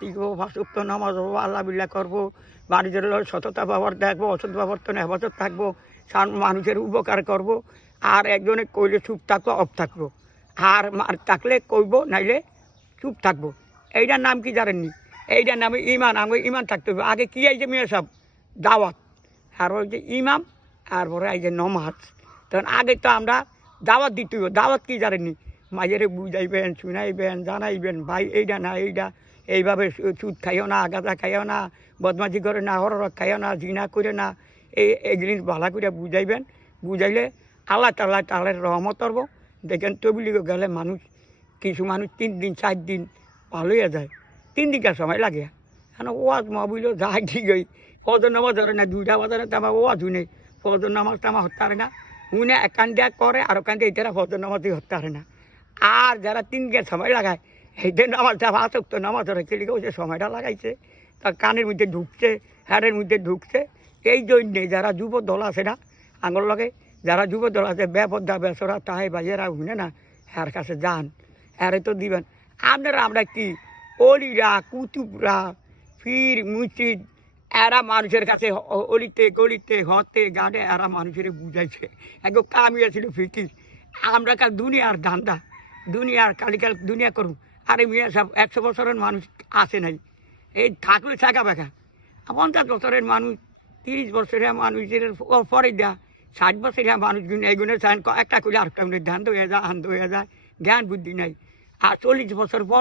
টিকবো, ফাঁসুক্ত নামাজ হবো, আল্লাহ বিল্লাহ করবো, মানুষের সততা ব্যবহার দেখবো, অসৎ ব্যবহার তো হেফাজত থাকবো, মানুষের উপকার করব। আর একজনে কইলে চুপ থাকবো, অফ থাকবো। আর থাকলে কইব, নাইলে চুপ থাকবো। এইটার নাম কি জানেননি? এইটার নামে ইমান। আমি ইমান থাকতে হবে। আগে কী এই যে মেয়ে সব দাওয়াত, আর ওই যে ইমাম, আর পরে এই যে নমাজ। তখন আগে তো আমরা দাওয়াত দিতে হবে। দাওয়াত কি জানেননি? মাঝেরে বুঝাইবেন, শুনাইবেন, জানাইবেন, ভাই এইটা না এইটা, এইভাবে সুদ খাইও না, গাঁজা খাইও না, বদমাজি করে না, হররক খাইও না, জিনা করে না, এইগুলি ভালো করে বুঝাইবেন। বুঝাইলে আল্লাহ তাআলার রহমত করব। দেখেন তবলিগে গেলে মানুষ, কিছু মানুষ 3 দিন 4 দিন ভালো হয়ে যায়, 3 দিনকার সময় লাগে। কেন ওয়াজ মহবিলও যায় ঠিকই, ফজর নামাজ ধরে না, 2টা বাজারে তো আমার ওয়াজ শুনে, ফজর নামাজ তো আমার হতে পারে না, শুনে এক কান্দা করে আর কান্দে এটারা ফজর নামাজই হতে পারে না। আর যারা 3 দিনের সময় লাগায়, এইটা নামাজটা আসক্ত নামাজ ধরে কেলিকে ওই যে সময়টা লাগাইছে, তার কানের মধ্যে ঢুকছে, হাড়ের মধ্যে ঢুকছে। এই জন্যে যারা যুব দল আছে না, আঙুল লগে যারা যুব দল আছে, বেপদ্দা বেসরা তাহে বাজেরা শুনে না, এর কাছে যান, এরে তো দিবেন। আমরা কি অলিরা, কুতুবরা, ফির মুর্শিদ, এরা মানুষের কাছে অলিতে গলিতে হতে গানে এরা মানুষের বুঝাইছে। একদম কামিয়েছিল ফিকির। আমরা কাল দুনিয়ার ধান্দা, দুনিয়ার কালিকাল দুনিয়া করুন। আরে মিয়া সব 100 বছরের মানুষ আসে নাই, এই থাকলে থাকা বেকা। 50 বছরের মানুষ, 30 বছরের মানুষের পরে দেয়া, 60 বছরের মানুষগুলো এইগুলো চান একটা করলে আরেকটা ধান হয়ে যায়, আন্ধ হয়ে যায়, জ্ঞান বুদ্ধি নাই। আর 40 বছর পর